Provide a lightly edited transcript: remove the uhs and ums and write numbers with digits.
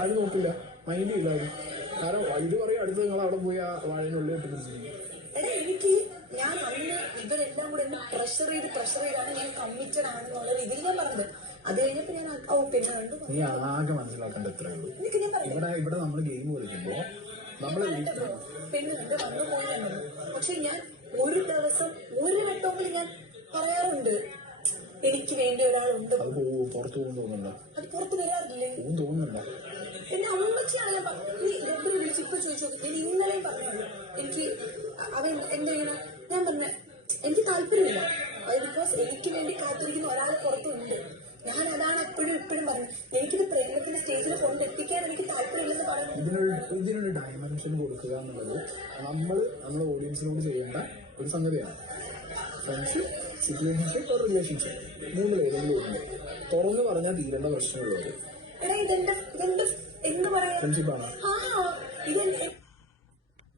ആരും നോക്കില്ല, മൈൻഡ് ചെയ്യില്ല ആരും. കാരണം ഇത് പറയും അടുത്ത് നിങ്ങൾ അവിടെ പോയി ആ വാഴനുള്ളിൽ ഇട്ട് പിടിച്ചിരിക്കും. എടാ എനിക്ക് ഞാൻ അന്ന് ഇവരെല്ലാം കൂടെ എന്നെ പ്രഷർ ചെയ്താണ് ഞാൻ കമ്മിറ്റഡ് ആണെന്നുള്ള രീതിയിൽ ഞാൻ പറഞ്ഞത്. അത് കഴിഞ്ഞപ്പോ ഞാൻ പിന്നെ നീ ആകെ മനസ്സിലാക്കേണ്ട എത്രയേ ഉള്ളൂ. ഇവിടെ നമ്മൾ ഗെയിം കളിക്കുമ്പോ നമ്മളെ പെണ്ണുണ്ട് വന്നു പോയെന്നുള്ളത്. പക്ഷെ ഞാൻ ഒരു ദിവസം ഒരു വട്ടമെങ്കിലും ഞാൻ പറയാറുണ്ട് എനിക്ക് വേണ്ടി ഒരാളുണ്ട്. അത് പുറത്തു പോകും തോന്നുന്നുണ്ടോ? അത് പുറത്ത് വരാറില്ലേ? തോന്നുന്നുണ്ടോ? എന്നെ അമ്മച്ചിയാണ് ഞാൻ വിളിച്ച് ഇപ്പൊ ചോദിച്ചു. ഞാൻ ഇന്നലെയും പറഞ്ഞുള്ളൂ എനിക്ക് അവൻ എന്ത് ചെയ്യണം. ഞാൻ പറഞ്ഞ എനിക്ക് താല്പര്യമില്ല. ബിക്കോസ് എനിക്ക് വേണ്ടി കാത്തിരിക്കുന്ന ഒരാൾ പുറത്തുണ്ട്. ഞാൻ അതാണ് ഇപ്പോഴും പറഞ്ഞത്. എനിക്കിത് പ്രേമത്തിന്റെ സ്റ്റേജിൽ കൊണ്ടെത്തിക്കാൻ എനിക്ക് താല്പര്യമില്ലെന്ന് പറയുന്നത്. ഇതിനൊരു ഡയമെൻഷൻ കൊടുക്കുക എന്നുള്ളത് നമ്മുടെ ഓഡിയൻസിനോട് ചെയ്യേണ്ട ഒരു സംഗതിയാണ്. ഫ്രണ്ട്ഷിപ്പ്, സിറ്റുവേഷൻഷിപ്പ്, റിലേഷൻഷിപ്പ്, മൂന്നിലേതെങ്കിലും ഉണ്ട്. തുറന്നു പറഞ്ഞാൽ തീരേണ്ട പ്രശ്നമുള്ളത് എടാ ഇതെന്റെ എന്ത് പറയാ ഫ്രണ്ട്ഷിപ്പാണ്. ഇതെന്റെ